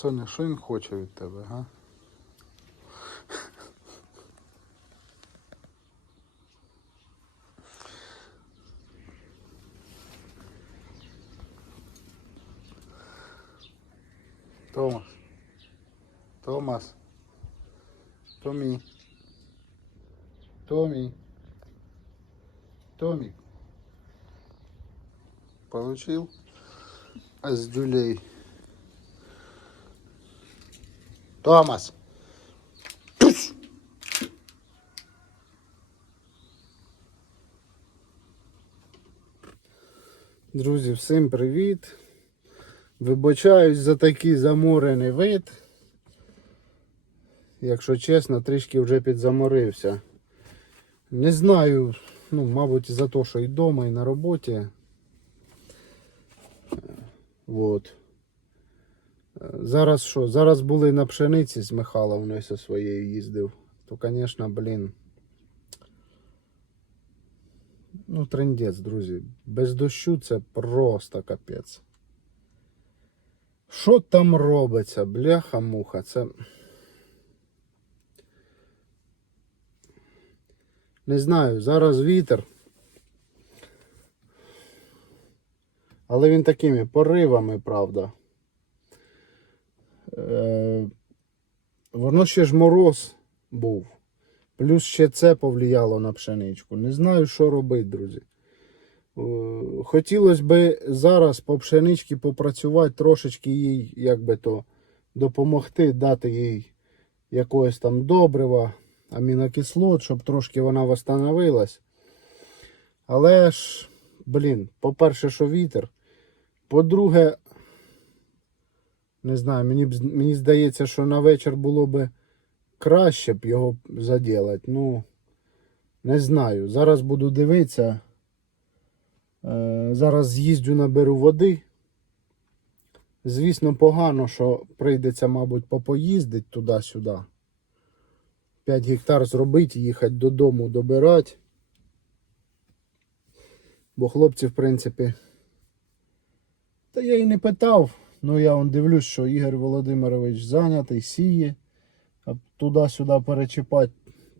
Соня, що він хоче від тебе, га? Томас. Томас. Томі. Томі. Томик. Получил с дюлей. Томас. Тус! Друзі, всім привіт. Вибачаюсь за такий заморений вид. Якщо чесно, трішки вже підзаморився. Не знаю, ну, мабуть, за те, що і вдома, і на роботі. Вот. Зараз що? Зараз були на пшениці з Михайловною зі своєю їздив. То, звісно, блін. Ну, трендець, друзі. Без дощу це просто капець. Що там робиться? Бляха-муха, це. Не знаю, зараз вітер. Але він такими поривами, правда. Воно ще ж мороз був. Плюс ще це повлияло на пшеничку. Не знаю, що робити, друзі. Е, Хотілося б зараз по пшеничці попрацювати, трошечки їй, як би то, допомогти, дати їй якогось там добрива, амінокислот, щоб трошки вона восстановилась. Але ж, блін, по-перше, що вітер. По-друге, не знаю, мені, мені здається, що на вечір було би краще б його заділати. Ну, не знаю. Зараз буду дивитися. Е, зараз з'їздю наберу води. Звісно, погано, що прийдеться, мабуть, попоїздити туди-сюди. 5 гектар зробити, їхати додому добирати. Бо хлопці, в принципі, та я і не питав. Ну я он дивлюсь, що Ігор Володимирович зайнятий, сіє, а туди-сюди перечіпати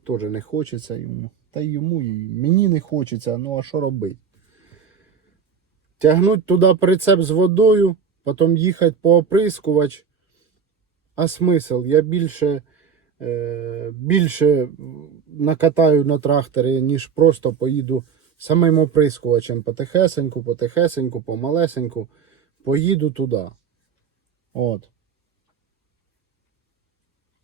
теж не хочеться йому. Та й йому, і мені не хочеться, ну а що робити? Тягнуть туди прицеп з водою, потім їхати по оприскувач. А смисл? Я більше, е, більше накатаю на тракторі, ніж просто поїду самим оприскувачем потихесеньку, потихесеньку, помалесеньку. Поїду туди. От.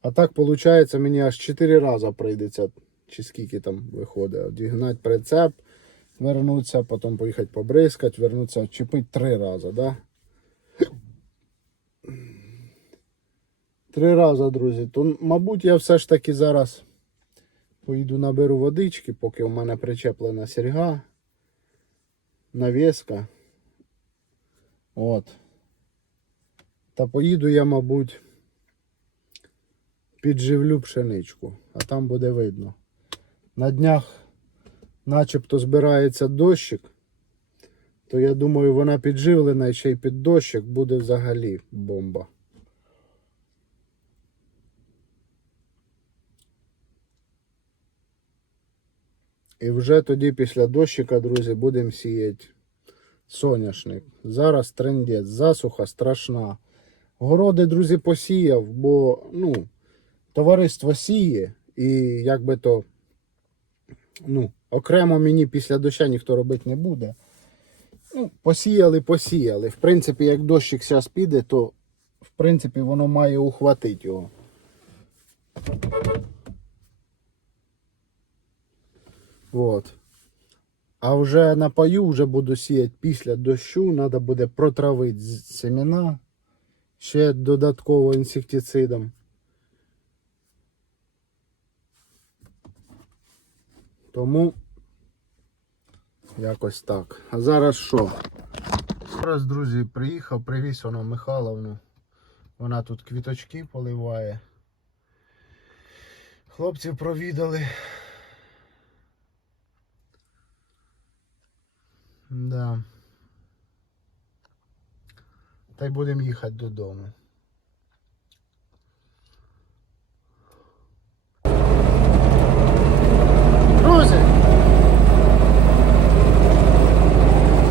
А так, виходить, мені аж 4 рази прийдеться, чи скільки там виходить, одігнати прицеп, вернутися, потім поїхати побризкати, вернутися, чіпити три рази, да? Три рази, друзі. То, мабуть, я все ж таки зараз поїду наберу водички, поки у мене причеплена сірга, навіска. От. Та поїду я, мабуть, підживлю пшеничку, а там буде видно. На днях начебто збирається дощик, то я думаю, вона підживлена і ще й під дощик буде взагалі бомба. І вже тоді після дощика, друзі, будемо сіяти соняшник. Зараз трендець, засуха страшна. Городи, друзі, посіяв, бо ну, товариство сіє, і як би то ну, окремо мені після доща ніхто робити не буде. Ну, посіяли, посіяли. В принципі, як дощик зараз піде, то в принципі воно має ухватити його. Вот. А вже на паю вже буду сіяти після дощу, треба буде протравити семена ще додатково інсектицидом. Тому якось так. А зараз що? Зараз, друзі, приїхав, привіз воно Михайловну. Вона тут квіточки поливає. Хлопців провідали. Да та й будемо їхати додому. Друзі,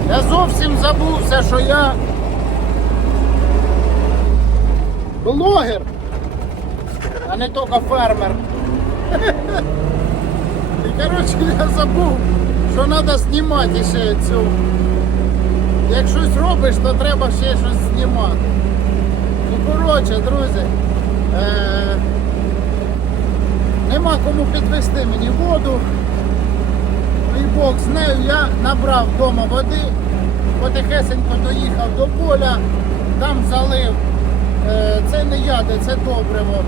я зовсім забувся, що я блогер, а не тільки фермер. І коротше я забув, що треба знімати ще цю. Як щось робиш, то треба ще щось знімати. Ну, коротше, друзі, е- нема кому підвести мені воду. Ну і Бог з нею я набрав вдома води, потихесенько доїхав до поля, там залив. Е, це не яди, це добриво.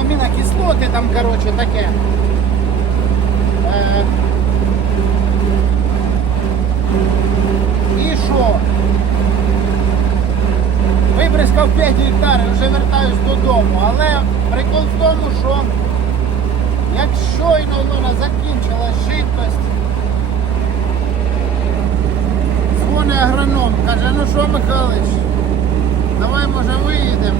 Амінокислоти там, коротше, таке. Е, і що? Вибризкав 5 гектарів, вже вертаюсь додому. Але прикол в тому, що як щойно вона закінчилась жидкость, дзвонить агроном, каже, ну що, Михайлович, давай може виїдемо.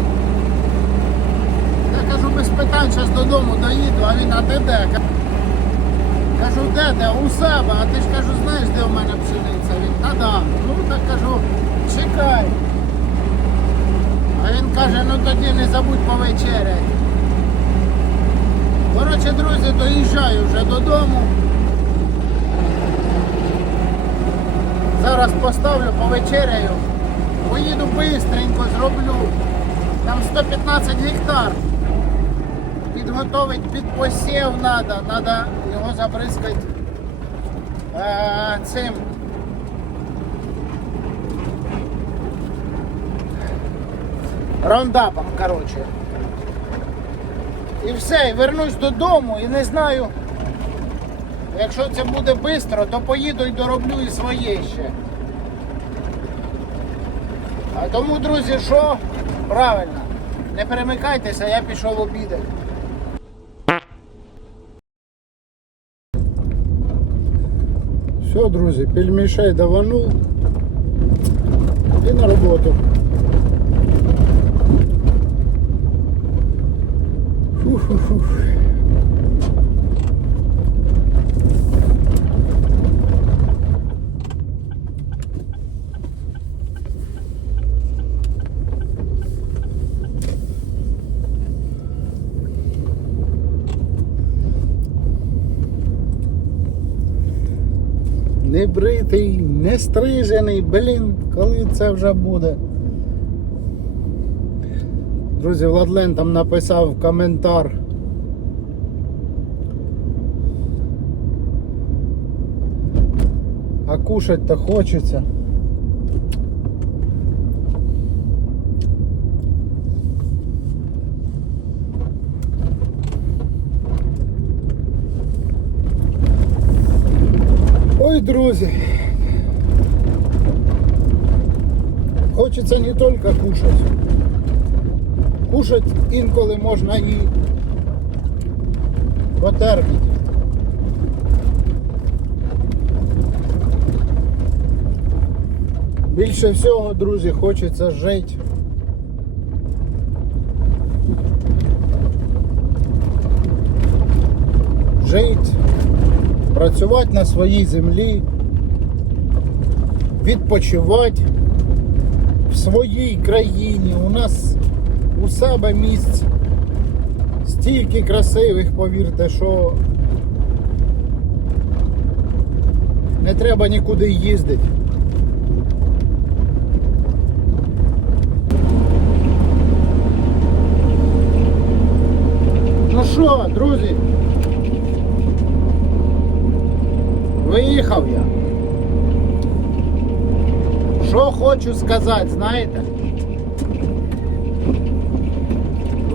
Я кажу, без питань, зараз додому доїду, а він, а ти де? Кажу, де де? У себе, а ти ж кажу, знаєш, де у мене пшениця? Він, та да. Ну так кажу, чекай. Він каже, ну тоді не забудь повечеряти. Коротше, друзі, доїжджаю вже додому. Зараз поставлю, повечеряю. Поїду бистренько, зроблю. Там 115 гектар. Підготовить під посів треба. Треба його забризкати е, цим. Раундапом, коротше. І все, вернусь додому і не знаю. Якщо це буде швидко, то поїду і дороблю і своє ще. А тому, друзі, що? Правильно. Не перемикайтеся, я пішов обідати. Все, друзі, пельмішей даванув і на роботу. Фу-фу-фу. Не бритий, не стрижений, блін, коли це вже буде. Друзі, Владлен там написав коментар. А кушать-то хочеться. Ой, друзі. Хочеться не тільки кушать. Кушать інколи можна і потерпіти. Більше всього, друзі, хочеться жити. Жити, працювати на своїй землі, відпочивати в своїй країні. У нас себе місць стільки красивих, повірте, що не треба нікуди їздити. Ну що, друзі? Виїхав я. Що хочу сказати, знаєте?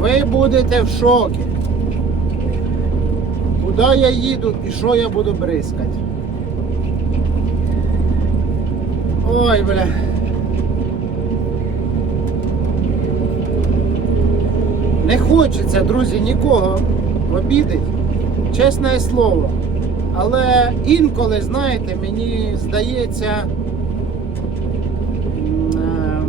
Ви будете в шокі. Куди я їду і що я буду бризкати? Ой, бля. Не хочеться, друзі, нікого обідати. Чесне слово. Але інколи, знаєте, мені здається. е,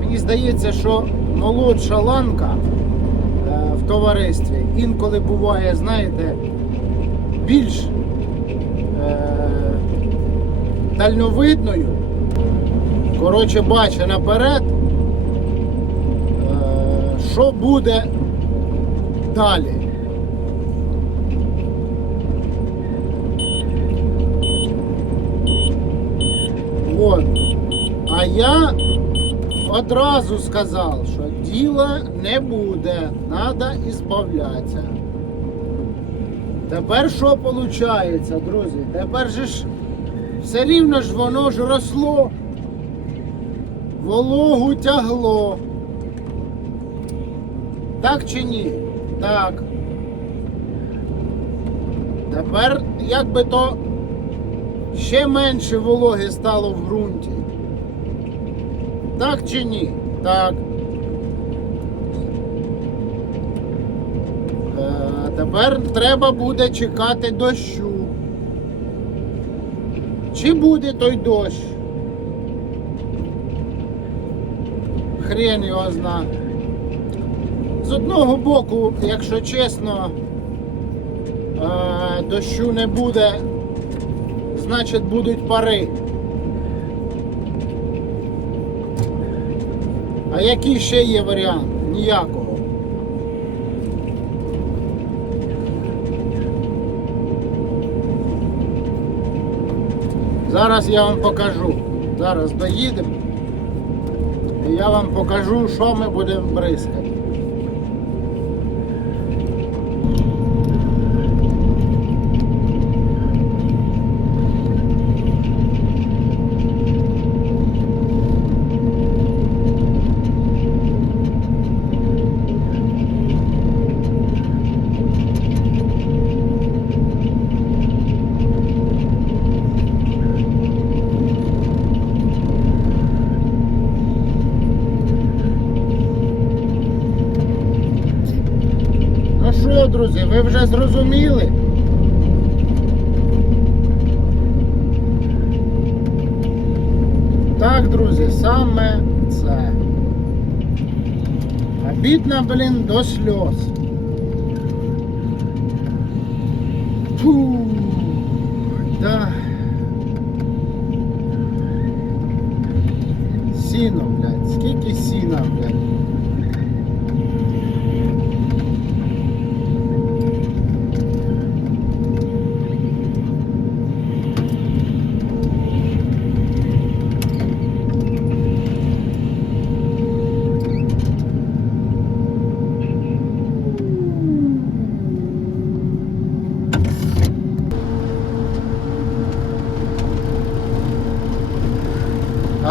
Мені здається, що молодша ланка е, в товаристві інколи буває, знаєте, більш е, дальновидною. Коротше, бачить наперед, е, що буде далі. А я одразу сказав, що діла не буде, треба ізбавлятися. Тепер що виходить, друзі? Тепер же ж все рівно ж воно ж росло, вологу тягло. Так чи ні? Так. Тепер якби то ще менше вологи стало в ґрунті. Так чи ні? Так. Е, тепер треба буде чекати дощу. Чи буде той дощ? Хрен його зна. З одного боку, якщо чесно, е, дощу не буде, значить будуть пари. А який ще є варіант? Ніякого. Зараз я вам покажу. Зараз доїдемо. І я вам покажу, що ми будемо бризкати. Ну що, друзі, ви вже зрозуміли? Так, друзі, саме це. Обідно, блін, до сльоз. Фу, да. Сіно, блядь, скільки сіна, блядь.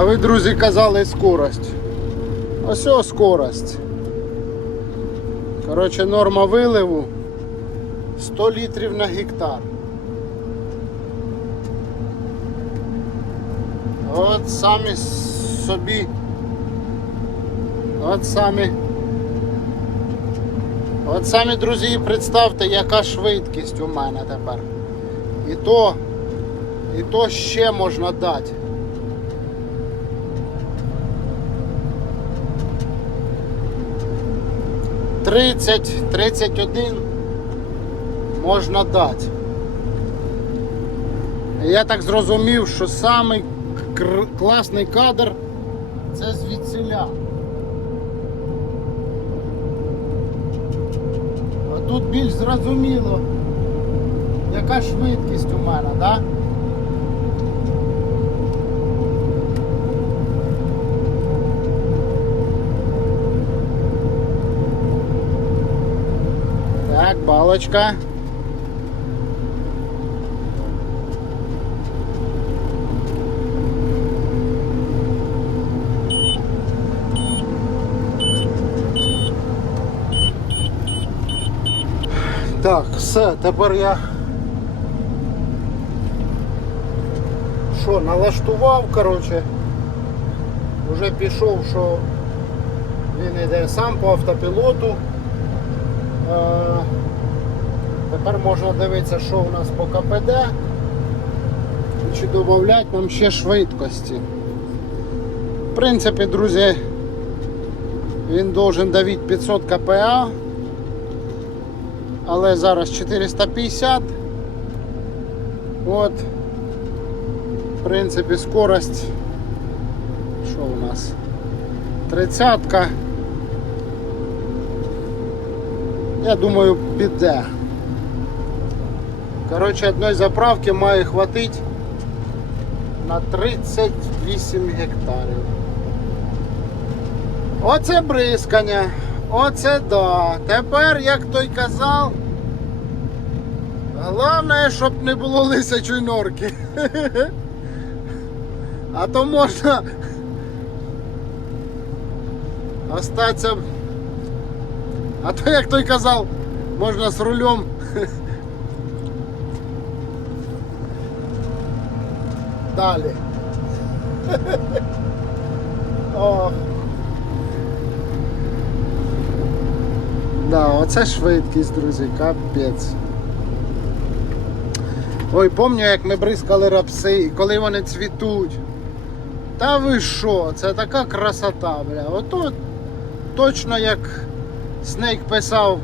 Ви, друзі, казали скорость. Ось о скорость. Коротше, норма виливу 100 літрів на гектар. От самі собі. От самі. От самі, друзі, представте, яка швидкість у мене тепер. І то, і то ще можна дати. Тридцять, тридцять один можна дати. Я так зрозумів, що самий класний кадр це звідсиля. А тут більш зрозуміло, яка швидкість у мене, так? Да? Так, балочка. Так, все, тепер я що, налаштував, коротше, вже пішов, що він йде сам по автопілоту. Тепер можна дивитися, що у нас по КПД. Чи додати нам ще швидкості. В принципі, друзі, він должен давити 500 КПА, але зараз 450. От. В принципі, скорость. Що у нас? Тридцятка. Я думаю, піде. Коротше, одної заправки має хватить на 38 гектарів. Оце бризкання. Оце да. Тепер, як той казав, головне, щоб не було лисячої норки. А то можна остатися. А то, як той казав, можна з рулем. Далі. Да, оце швидкість, друзі, капець. Ой, пам'ятаю, як ми бризкали рапси, і коли вони цвітуть. Та ви що, це така красота, бля. Ото точно як Снейк писав,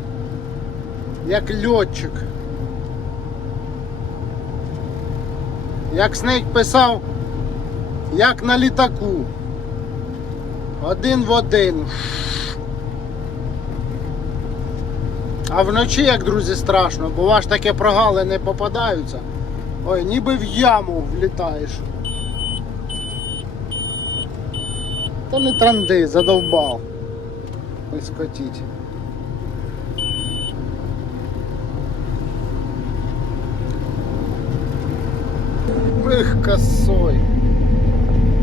як льотчик. Як Снейк писав, як на літаку. Один в один. А вночі, як друзі, страшно, бо ваш таке прогалини попадаються. Ой, ніби в яму влітаєш. Та не транди, задовбав. Пискотіть. Эх, косой.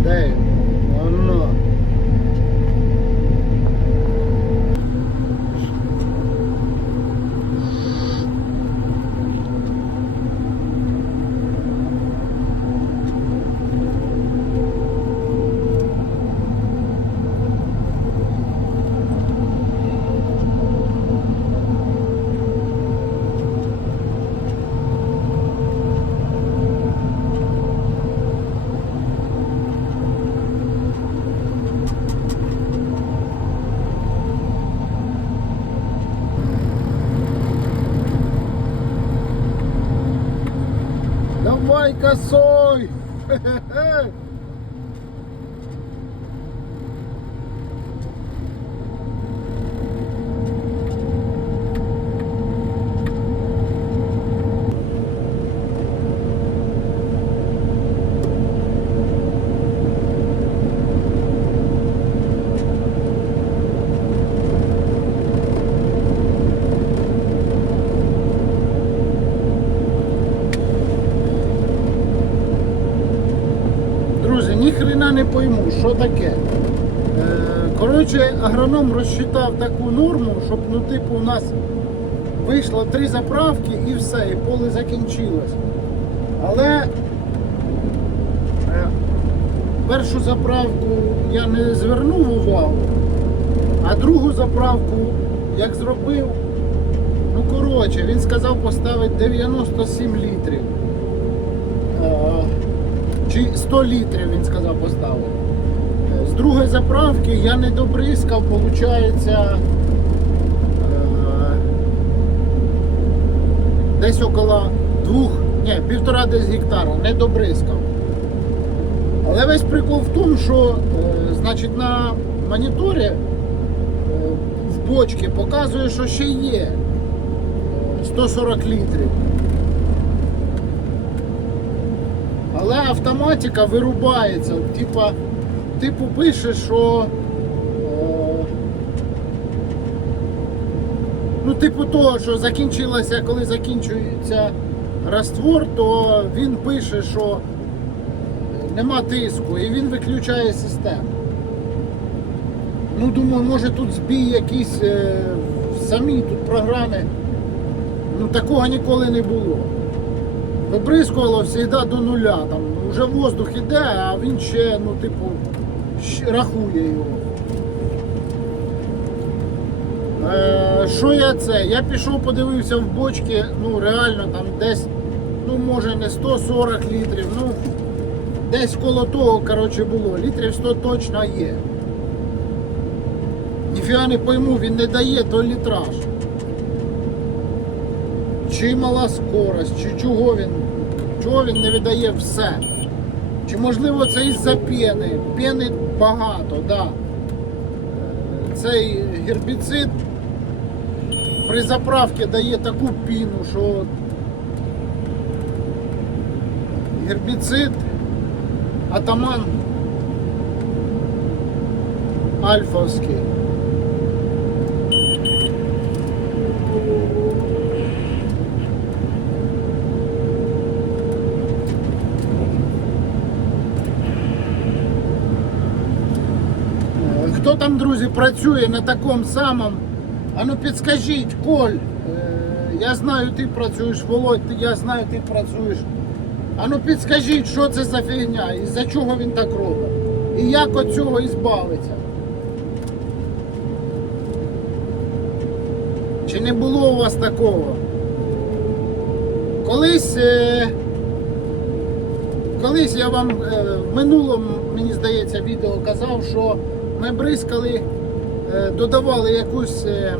Де він? Воно. Давай, косой! Хе-хе-хе. Друзі, ніхрена не пойму, що таке. Е, Коротше, агроном розчитав таку норму, щоб ну, типу, у нас вийшло три заправки і все, і поле закінчилось. Але е, першу заправку я не звернув увагу, а другу заправку, як зробив, ну коротше, він сказав поставити 97 літрів. Е, чи 100 літрів він сказав поставити. Е, другої заправки я не добризкав, виходить, десь около двох, ні, півтора десь гектара, не добризкав. Але весь прикол в тому, що е, значить, на моніторі е, в бочці показує, що ще є е, 140 літрів. Але автоматика вирубається. Типа, типу пише, що. е, Ну, типу того, що закінчилося, коли закінчується раствор, то він пише, що нема тиску і він виключає систему. Ну, думаю, може тут збій якийсь е, в самій тут програмі. Ну такого ніколи не було. Вибризкувало завжди до нуля. Там вже воздух іде, а він ще, ну, типу, рахує його. Е, що я це? Я пішов, подивився в бочки, ну реально там десь, ну може не 140 літрів, ну десь коло того, коротше, було. Літрів 100 точно є. Ніфіга не пойму, він не дає той літраж. Чи мала скорость, чи чого він, чого він не видає все. Чи можливо це із-за пени? Пени багато. Да. Цей гербіцид при заправці дає таку піну, що гербіцид атаман альфовський. Е, Хто там, друзі, працює на такому самому? А ну підскажіть, Коль, е, я знаю, ти працюєш, Володь, я знаю, ти працюєш. А ну підскажіть, що це за фігня, і за чого він так робить? І як від цього ізбавиться? Чи не було у вас такого? Колись, е, колись я вам е, в минулому, мені здається, відео казав, що ми бризкали, е, додавали якусь е,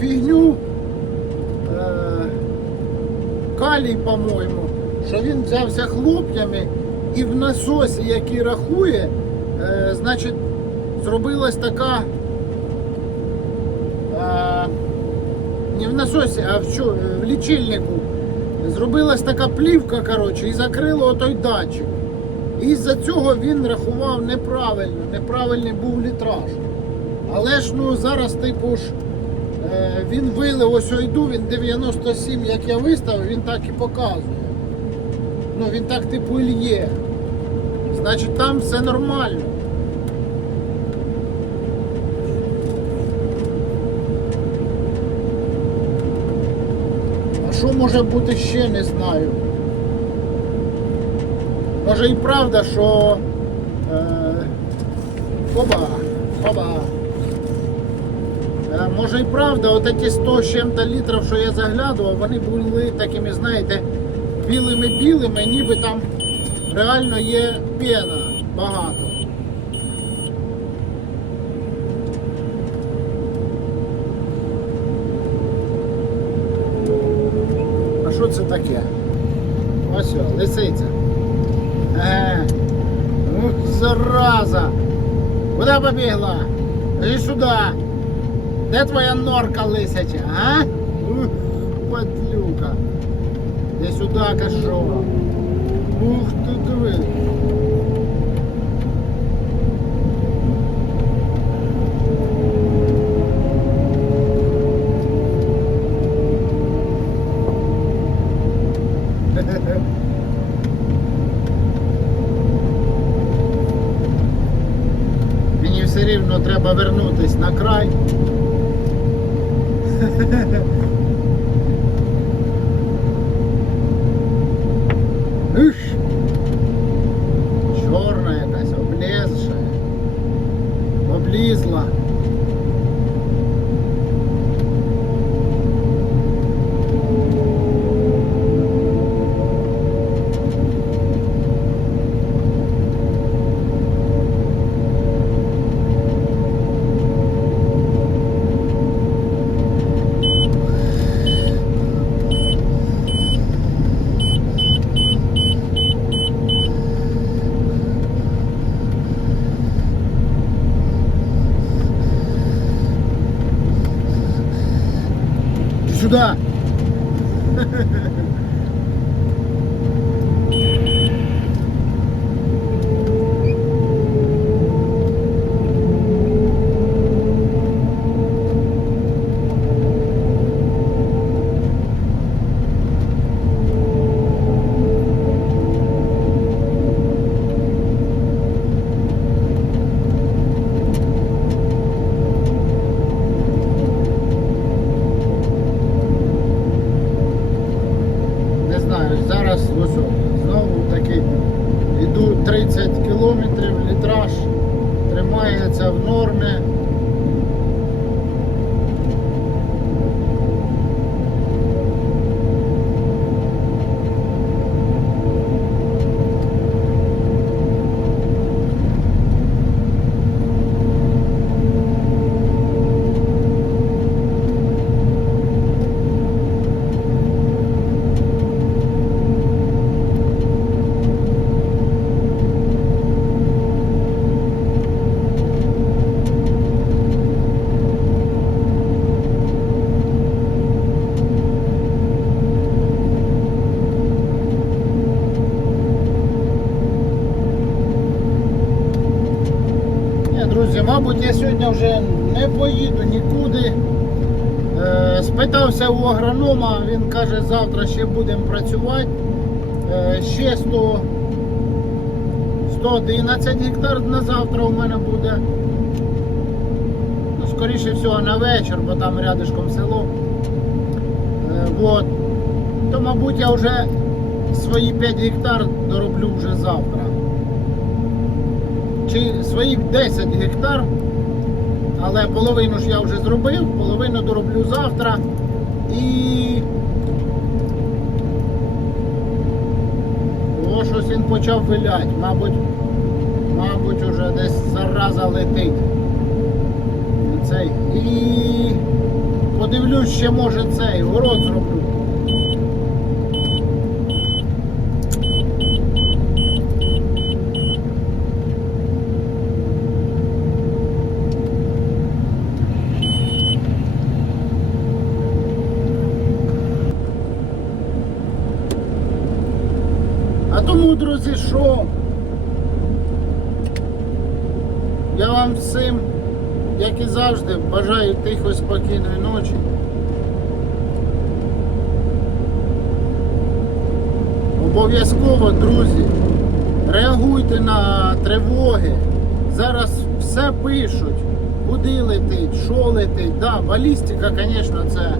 фігню, е, калій, по-моєму, що він взявся хлопнями і в насосі, який рахує, значить, зробилась така. не в насосі, а в, чо, в лічильнику. Зробилась така плівка, коротше, і закрило той датчик. І з-за цього він рахував неправильно, неправильний був літраж. Але ж ну зараз, типу ж, е, він вилив ось йду, він 97, як я виставив, він так і показує. Ну він так типу і є. Значить там все нормально. А що може бути ще, не знаю. Може і правда, що. Е, оба, оба. Е, може і правда, отакі 100 з чим-то літрів, що я заглядував, вони були такими, знаєте, білими-білими, ніби там реально є пена багато. Що це таке? Ось, лисиця. Зараза! Куда побігла? Іди сюди. Де твоя норка лисяча, а? Ух, подлюка! Іди сюди, кажу. Ух ти диви. на край. Иш! Не поїду нікуди. Е, спитався у агронома, він каже, завтра ще будемо працювати. Е, ще 100, 111 гектар на завтра у мене буде. Ну, скоріше всього на вечір, бо там рядишком село. Е, вот. То, мабуть, я вже свої 5 гектар дороблю вже завтра. Чи свої 10 гектар, але половину ж я вже зробив, половину дороблю завтра і. О, щось він почав виляти, мабуть, мабуть, уже десь зараза летить. Цей. І подивлюсь, ще може цей город зроблю. Друзі, що я вам всім, як і завжди, бажаю тихої спокійної ночі. Обов'язково, друзі, реагуйте на тривоги. Зараз все пишуть, куди летить, що летить. Да, балістика, звісно, це.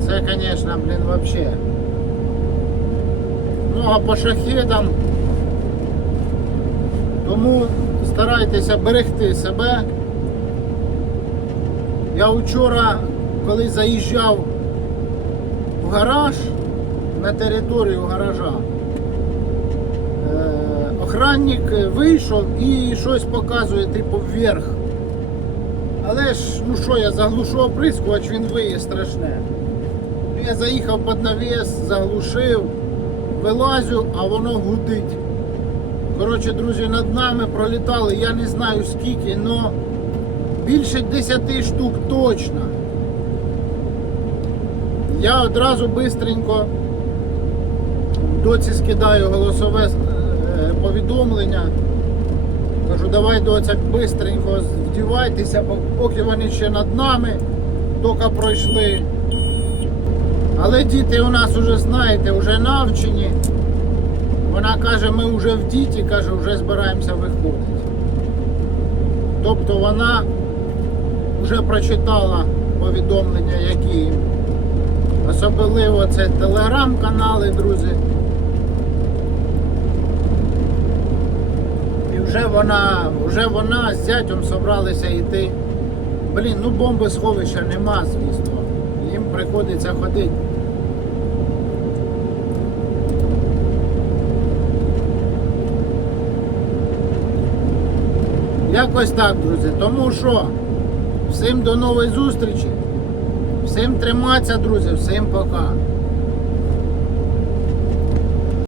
Це, звісно, блін, взагалі. А по шахедам. Тому старайтеся берегти себе. Я вчора, коли заїжджав в гараж на територію гаража, е, охранник вийшов і щось показує, типу, вверх. Але ж, ну що, я заглушу оприскувач, він виє страшне. Я заїхав під навіс, заглушив, вилазю, а воно гудить. Коротше, друзі, над нами пролітали, я не знаю скільки, але більше 10 штук точно. Я одразу бистренько доці скидаю голосове е, повідомлення. Кажу, давай доця бистренько вдівайтеся, поки вони ще над нами, тільки пройшли. Але діти у нас вже, знаєте, вже навчені. Вона каже, ми вже в діті, каже, вже збираємося виходити. Тобто вона вже прочитала повідомлення, які особливо це телеграм-канали, друзі. І вже вона, вже вона з зятем собралися йти. Блін, ну бомби сховища нема, звісно. Їм приходиться ходити. Якось так, друзі. Тому що всім до нової зустрічі. Всім триматися, друзі, всім пока.